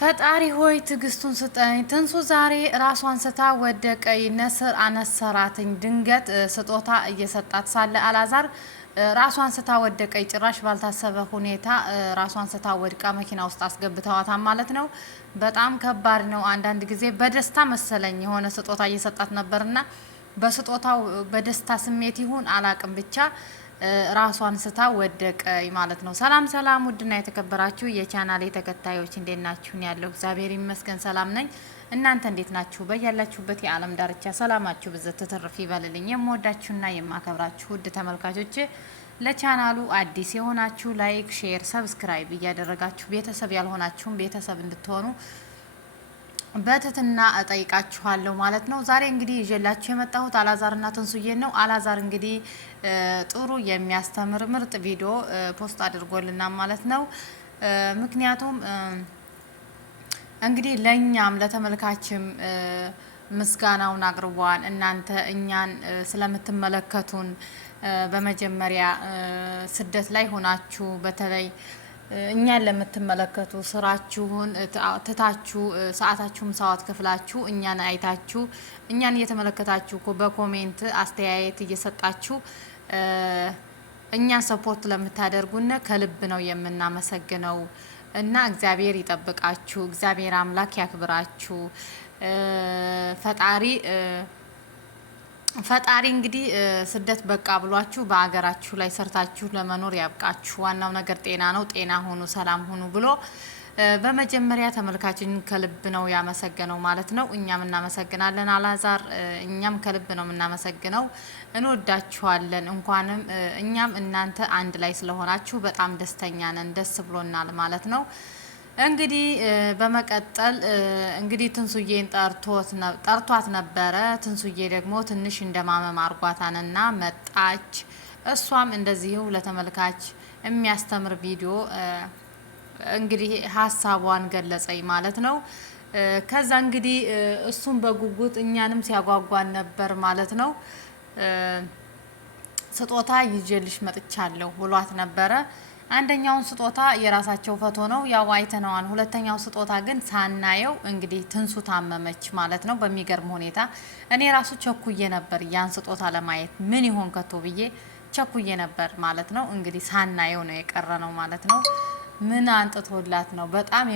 ፈጣሪ ሆይ ትግስቱን ስጠኝ። ትንሱ ዛሬ ራሷን ስታ ወደቀይ ነስር አነሰራትኝ። ድንገት ስጦታ እየሰጣት ሳለ አላዛር ራሷን ስታ ወደቀይ። ጭራሽ ባልታሰበ ሁኔታ ራሷን ስታ ወድቃ መኪና ውስጥ አስገብተዋታል ማለት ነው። በጣም ከባድ ነው። አንዳንድ ጊዜ በደስታ መሰለኝ የሆነ ስጦታ እየሰጣት ነበርና በስጦታው በደስታ ስሜት ይሁን አላቅም ብቻ ራሷን ስታ ወደቀ ማለት ነው። ሰላም ሰላም፣ ውድና የተከበራችሁ የቻናሌ ተከታዮች እንዴት ናችሁ? ያለው እግዚአብሔር ይመስገን ሰላም ነኝ። እናንተ እንዴት ናችሁ? በያላችሁበት የዓለም ዳርቻ ሰላማችሁ ብዝት ትርፍ ይበልልኝ። የምወዳችሁና የማከብራችሁ ውድ ተመልካቾች ለቻናሉ አዲስ የሆናችሁ ላይክ፣ ሼር፣ ሰብስክራይብ እያደረጋችሁ ቤተሰብ ያልሆናችሁም ቤተሰብ እንድትሆኑ በትትና እጠይቃችኋለሁ ማለት ነው። ዛሬ እንግዲህ ይዤላችሁ የመጣሁት አላዛርና ትንሱዬን ነው። አላዛር እንግዲህ ጥሩ የሚያስተምር ምርጥ ቪዲዮ ፖስት አድርጎልናል ማለት ነው። ምክንያቱም እንግዲህ ለኛም ለተመልካችም ምስጋናውን አቅርቧል። እናንተ እኛን ስለምትመለከቱን በመጀመሪያ ስደት ላይ ሆናችሁ በተለይ እኛን ለምትመለከቱ ስራችሁን ትታችሁ ሰዓታችሁን ሰዓት ከፍላችሁ እኛን አይታችሁ እኛን እየተመለከታችሁ በኮሜንት አስተያየት እየሰጣችሁ እኛን ሰፖርት ለምታደርጉን ከልብ ነው የምናመሰግነው እና እግዚአብሔር ይጠብቃችሁ፣ እግዚአብሔር አምላክ ያክብራችሁ። ፈጣሪ እንግዲህ ስደት በቃ ብሏችሁ በአገራችሁ ላይ ሰርታችሁ ለመኖር ያብቃችሁ። ዋናው ነገር ጤና ነው። ጤና ሁኑ፣ ሰላም ሁኑ ብሎ በመጀመሪያ ተመልካችን ከልብ ነው ያመሰገነው ማለት ነው። እኛም እናመሰግናለን አላዛር፣ እኛም ከልብ ነው የምናመሰግነው። እንወዳችኋለን። እንኳንም እኛም እናንተ አንድ ላይ ስለሆናችሁ በጣም ደስተኛ ነን፣ ደስ ብሎናል ማለት ነው። እንግዲህ በመቀጠል እንግዲህ ትንሱዬን ጠርቷት ነበረ። ትንሱዬ ደግሞ ትንሽ እንደማመም አርጓታንና መጣች። እሷም እንደዚሁ ለተመልካች የሚያስተምር ቪዲዮ እንግዲህ ሀሳቧን ገለጸኝ ማለት ነው። ከዛ እንግዲህ እሱም በጉጉት እኛንም ሲያጓጓን ነበር ማለት ነው። ስጦታ ይዤልሽ መጥቻለሁ ብሏት ነበረ። አንደኛውን ስጦታ የራሳቸው ፎቶ ነው ያው አይተነዋል። ሁለተኛው ስጦታ ግን ሳናየው እንግዲህ ትንሱ ታመመች ማለት ነው በሚገርም ሁኔታ። እኔ ራሱ ቸኩዬ ነበር ያን ስጦታ ለማየት ምን ይሆን ከቶ ብዬ ቸኩዬ ነበር ማለት ነው። እንግዲህ ሳናየው ነው የቀረ ነው ማለት ነው። ምን አንጥቶላት ነው በጣም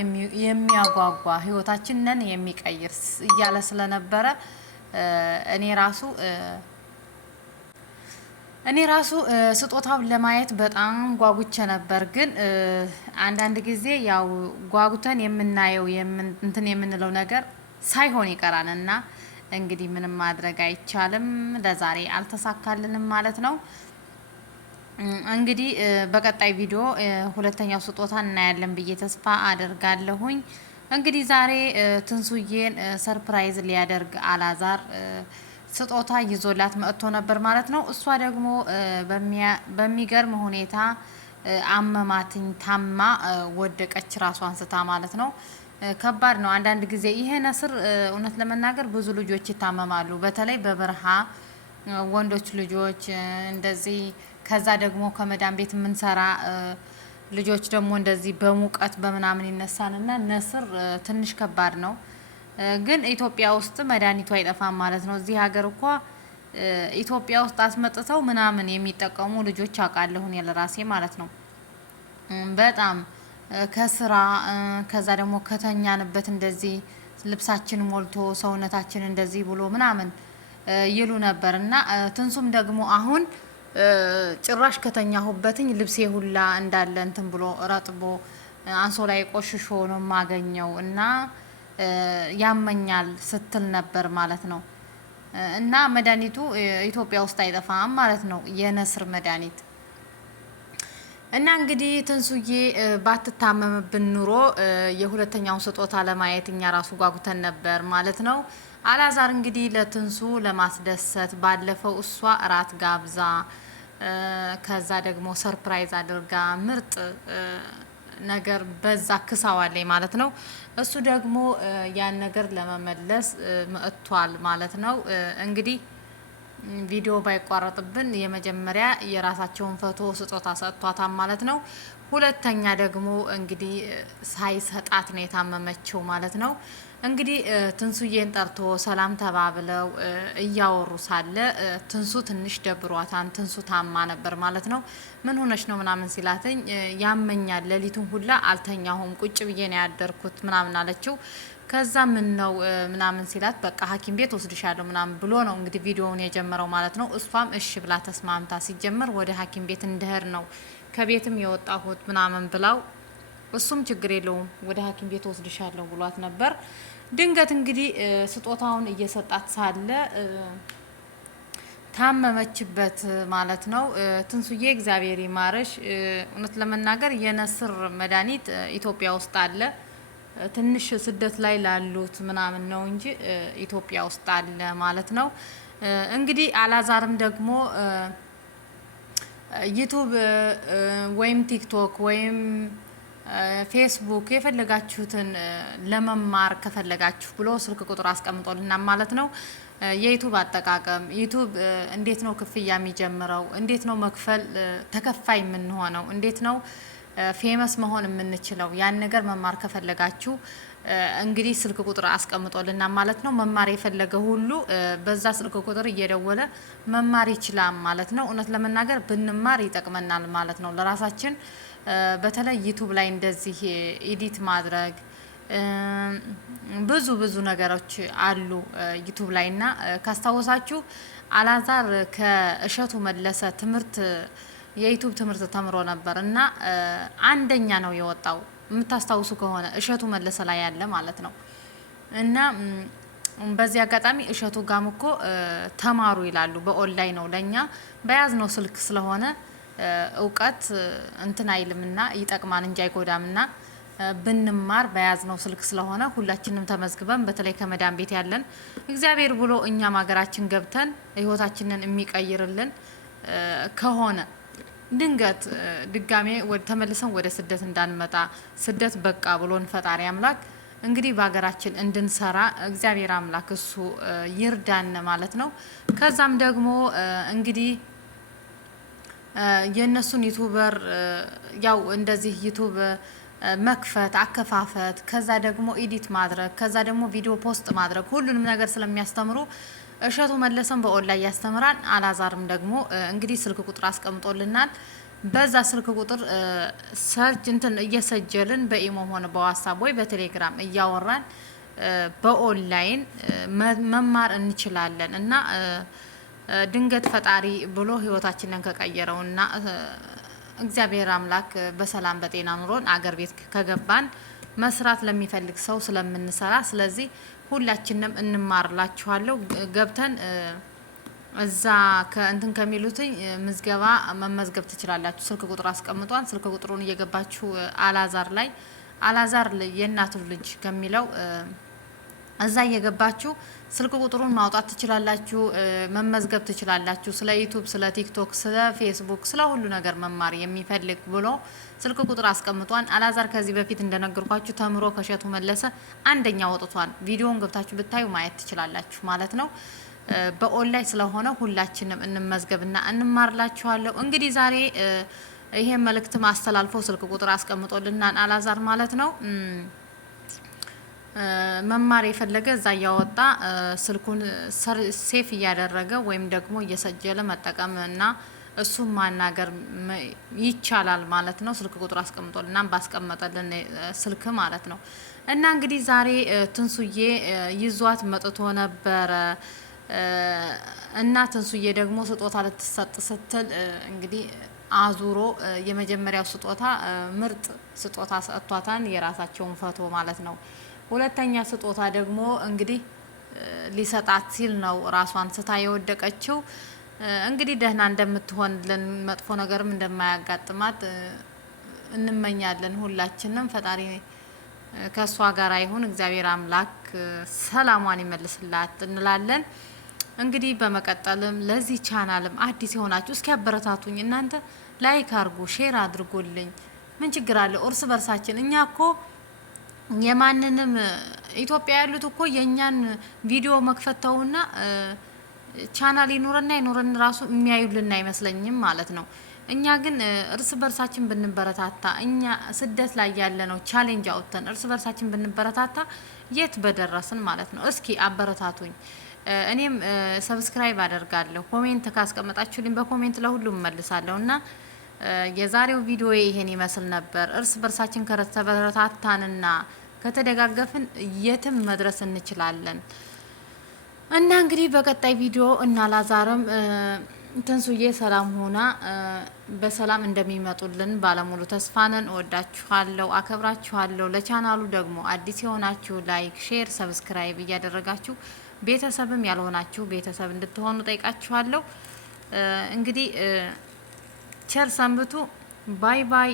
የሚያጓጓ ህይወታችንን የሚቀይር እያለ ስለነበረ እኔ ራሱ ስጦታውን ለማየት በጣም ጓጉቼ ነበር። ግን አንዳንድ ጊዜ ያው ጓጉተን የምናየው እንትን የምንለው ነገር ሳይሆን ይቀራልና እንግዲህ ምንም ማድረግ አይቻልም። ለዛሬ አልተሳካልንም ማለት ነው። እንግዲህ በቀጣይ ቪዲዮ ሁለተኛው ስጦታ እናያለን ብዬ ተስፋ አደርጋለሁኝ። እንግዲህ ዛሬ ትንሱዬን ሰርፕራይዝ ሊያደርግ አላዛር ስጦታ ይዞላት መጥቶ ነበር ማለት ነው። እሷ ደግሞ በሚገርም ሁኔታ አመማትኝ፣ ታማ ወደቀች ራሷን ስታ ማለት ነው። ከባድ ነው አንዳንድ ጊዜ ይሄ ነስር። እውነት ለመናገር ብዙ ልጆች ይታመማሉ፣ በተለይ በበረሃ ወንዶች ልጆች እንደዚህ። ከዛ ደግሞ ከመዳን ቤት የምንሰራ ልጆች ደግሞ እንደዚህ በሙቀት በምናምን ይነሳንና ነስር ትንሽ ከባድ ነው። ግን ኢትዮጵያ ውስጥ መድኃኒቱ አይጠፋም ማለት ነው። እዚህ ሀገር እኮ ኢትዮጵያ ውስጥ አስመጥተው ምናምን የሚጠቀሙ ልጆች አውቃለሁ እኔ ለራሴ ማለት ነው። በጣም ከስራ ከዛ ደግሞ ከተኛንበት እንደዚህ ልብሳችን ሞልቶ ሰውነታችን እንደዚህ ብሎ ምናምን ይሉ ነበር። እና ትንሱም ደግሞ አሁን ጭራሽ ከተኛሁበትኝ ልብሴ ሁላ እንዳለ እንትን ብሎ ረጥቦ አንሶላ ቆሽሾ ነው የማገኘው እና ያመኛል ስትል ነበር ማለት ነው። እና መድኃኒቱ ኢትዮጵያ ውስጥ አይጠፋም ማለት ነው፣ የነስር መድኃኒት። እና እንግዲህ ትንሱዬ ባትታመምብን ኑሮ የሁለተኛውን ስጦታ ለማየት እኛ ራሱ ጓጉተን ነበር ማለት ነው። አላዛር እንግዲህ ለትንሱ ለማስደሰት ባለፈው እሷ እራት ጋብዛ ከዛ ደግሞ ሰርፕራይዝ አድርጋ ምርጥ ነገር በዛ ክሳዋለኝ ማለት ነው። እሱ ደግሞ ያን ነገር ለመመለስ መጥቷል ማለት ነው። እንግዲህ ቪዲዮ ባይቋረጥብን የመጀመሪያ የራሳቸውን ፎቶ ስጦታ ሰጥቷታል ማለት ነው። ሁለተኛ ደግሞ እንግዲህ ሳይሰጣት ነው የታመመችው ማለት ነው። እንግዲህ ትንሱዬን ጠርቶ ሰላም ተባብለው እያወሩ ሳለ ትንሱ ትንሽ ደብሯታን። ትንሱ ታማ ነበር ማለት ነው። ምን ሆነች ነው ምናምን ሲላትኝ ያመኛል፣ ሌሊቱን ሁላ አልተኛሁም፣ ቁጭ ብዬ ነው ያደርኩት ምናምን አለችው። ከዛ ምን ነው ምናምን ሲላት በቃ ሐኪም ቤት ወስድሻለሁ ምናምን ብሎ ነው እንግዲህ ቪዲዮውን የጀመረው ማለት ነው። እሷም እሺ ብላ ተስማምታ ሲጀመር ወደ ሐኪም ቤት እንደሄድ ነው ከቤትም የወጣሁት ምናምን ብላው እሱም ችግር የለውም ወደ ሐኪም ቤት ወስድሻለሁ ብሏት ነበር። ድንገት እንግዲህ ስጦታውን እየሰጣት ሳለ ታመመችበት ማለት ነው። ትንሱዬ እግዚአብሔር ይማረሽ። እውነት ለመናገር የነስር መድኃኒት ኢትዮጵያ ውስጥ አለ። ትንሽ ስደት ላይ ላሉት ምናምን ነው እንጂ ኢትዮጵያ ውስጥ አለ ማለት ነው። እንግዲህ አላዛርም ደግሞ ዩቱብ ወይም ቲክቶክ ወይም ፌስቡክ የፈለጋችሁትን ለመማር ከፈለጋችሁ ብሎ ስልክ ቁጥር አስቀምጦልናል ማለት ነው። የዩቱብ አጠቃቀም፣ ዩቱብ እንዴት ነው ክፍያ የሚጀምረው፣ እንዴት ነው መክፈል ተከፋይ የምንሆነው፣ እንዴት ነው ፌመስ መሆን የምንችለው፣ ያን ነገር መማር ከፈለጋችሁ እንግዲህ ስልክ ቁጥር አስቀምጦልናል ማለት ነው። መማር የፈለገ ሁሉ በዛ ስልክ ቁጥር እየደወለ መማር ይችላል ማለት ነው። እውነት ለመናገር ብንማር ይጠቅመናል ማለት ነው ለራሳችን። በተለይ ዩቱብ ላይ እንደዚህ ኤዲት ማድረግ ብዙ ነገሮች አሉ ዩቱብ ላይ እና ካስታወሳችሁ አላዛር ከእሸቱ መለሰ ትምህርት የዩቱብ ትምህርት ተምሮ ነበር እና አንደኛ ነው የወጣው የምታስታውሱ ከሆነ እሸቱ መለሰ ላይ ያለ ማለት ነው። እና በዚህ አጋጣሚ እሸቱ ጋም እኮ ተማሩ ይላሉ። በኦንላይን ነው ለኛ በያዝነው ስልክ ስለሆነ እውቀት እንትን አይልምና ይጠቅማን እንጂ አይጎዳምና ብንማር በያዝነው ስልክ ስለሆነ ሁላችንም ተመዝግበን በተለይ ከመዳን ቤት ያለን እግዚአብሔር ብሎ እኛም ሀገራችን ገብተን ህይወታችንን የሚቀይርልን ከሆነ ድንገት ድጋሜ ተመልሰን ወደ ስደት እንዳንመጣ ስደት በቃ ብሎን ፈጣሪ አምላክ እንግዲህ በሀገራችን እንድንሰራ እግዚአብሔር አምላክ እሱ ይርዳን ማለት ነው። ከዛም ደግሞ እንግዲህ የእነሱን ዩቱበር ያው እንደዚህ ዩቱብ መክፈት አከፋፈት፣ ከዛ ደግሞ ኤዲት ማድረግ፣ ከዛ ደግሞ ቪዲዮ ፖስት ማድረግ ሁሉንም ነገር ስለሚያስተምሩ እሸቱ መለሰን በኦንላይን ያስተምራል። አላዛርም ደግሞ እንግዲህ ስልክ ቁጥር አስቀምጦልናል። በዛ ስልክ ቁጥር ሰርች እንትን እየሰጀልን በኢሞ ሆነ በዋትስአፕ ወይ በቴሌግራም እያወራን በኦንላይን መማር እንችላለን እና ድንገት ፈጣሪ ብሎ ህይወታችንን ከቀየረውና እግዚአብሔር አምላክ በሰላም በጤና ኑሮን አገር ቤት ከገባን መስራት ለሚፈልግ ሰው ስለምንሰራ ስለዚህ ሁላችንም እንማርላችኋለሁ። ገብተን እዛ ከእንትን ከሚሉትኝ ምዝገባ መመዝገብ ትችላላችሁ። ስልክ ቁጥር አስቀምጧን። ስልክ ቁጥሩን እየገባችሁ አላዛር ላይ አላዛር የእናቱ ልጅ ከሚለው እዛ እየገባችሁ ስልክ ቁጥሩን ማውጣት ትችላላችሁ፣ መመዝገብ ትችላላችሁ። ስለ ዩቱብ፣ ስለ ቲክቶክ፣ ስለ ፌስቡክ፣ ስለ ሁሉ ነገር መማር የሚፈልግ ብሎ ስልክ ቁጥር አስቀምጧን። አላዛር ከዚህ በፊት እንደነገርኳችሁ ተምሮ ከእሸቱ መለሰ አንደኛ ወጥቷል። ቪዲዮውን ገብታችሁ ብታዩ ማየት ትችላላችሁ ማለት ነው። በኦንላይን ስለሆነ ሁላችንም እንመዝገብና እንማርላችኋለሁ። እንግዲህ ዛሬ ይሄ መልእክት ማስተላልፎ ስልክ ቁጥር አስቀምጦልናል አላዛር ማለት ነው። መማር የፈለገ እዛ እያወጣ ስልኩን ሴፍ እያደረገ ወይም ደግሞ እየሰጀለ መጠቀም እና እሱም ማናገር ይቻላል ማለት ነው። ስልክ ቁጥር አስቀምጦልና ባስቀመጠልን ስልክ ማለት ነው። እና እንግዲህ ዛሬ ትንሱዬ ይዟት መጥቶ ነበረ እና ትንሱዬ ደግሞ ስጦታ ልትሰጥ ስትል እንግዲህ አዙሮ የመጀመሪያው ስጦታ ምርጥ ስጦታ ሰጥቷታን የራሳቸውን ፎቶ ማለት ነው። ሁለተኛ ስጦታ ደግሞ እንግዲህ ሊሰጣት ሲል ነው ራሷን ስታ የወደቀችው። እንግዲህ ደህና እንደምትሆንልን መጥፎ ነገርም እንደማያጋጥማት እንመኛለን ሁላችንም። ፈጣሪ ከሷ ጋር ይሁን። እግዚአብሔር አምላክ ሰላሟን ይመልስላት እንላለን። እንግዲህ በመቀጠልም ለዚህ ቻናልም አዲስ የሆናችሁ እስኪ አበረታቱኝ። እናንተ ላይክ አድርጉ፣ ሼር አድርጉልኝ። ምን ችግር አለ? እርስ በርሳችን እኛ እኮ የማንንም ኢትዮጵያ ያሉት እኮ የእኛን ቪዲዮ መክፈተውና ቻናል ይኖረና ይኖረን ራሱ የሚያዩልን አይመስለኝም ማለት ነው። እኛ ግን እርስ በርሳችን ብንበረታታ እኛ ስደት ላይ ያለ ነው ቻሌንጅ አውጥተን እርስ በርሳችን ብንበረታታ የት በደረስን ማለት ነው። እስኪ አበረታቱኝ። እኔም ሰብስክራይብ አደርጋለሁ። ኮሜንት ካስቀመጣችሁልኝ በኮሜንት ለሁሉም መልሳለሁ እና የዛሬው ቪዲዮ ይሄን ይመስል ነበር። እርስ በርሳችን ከተበረታታንና ከተደጋገፍን የትም መድረስ እንችላለን እና እንግዲህ በቀጣይ ቪዲዮ እና ላዛርም ትንሱዬ ሰላም ሆና በሰላም እንደሚመጡልን ባለሙሉ ተስፋ ነን። እወዳችኋለሁ፣ አከብራችኋለሁ። ለቻናሉ ደግሞ አዲስ የሆናችሁ ላይክ፣ ሼር፣ ሰብስክራይብ እያደረጋችሁ ቤተሰብም ያልሆናችሁ ቤተሰብ እንድትሆኑ ጠይቃችኋለሁ። እንግዲህ ቸር ሰንብቱ። ባይ ባይ።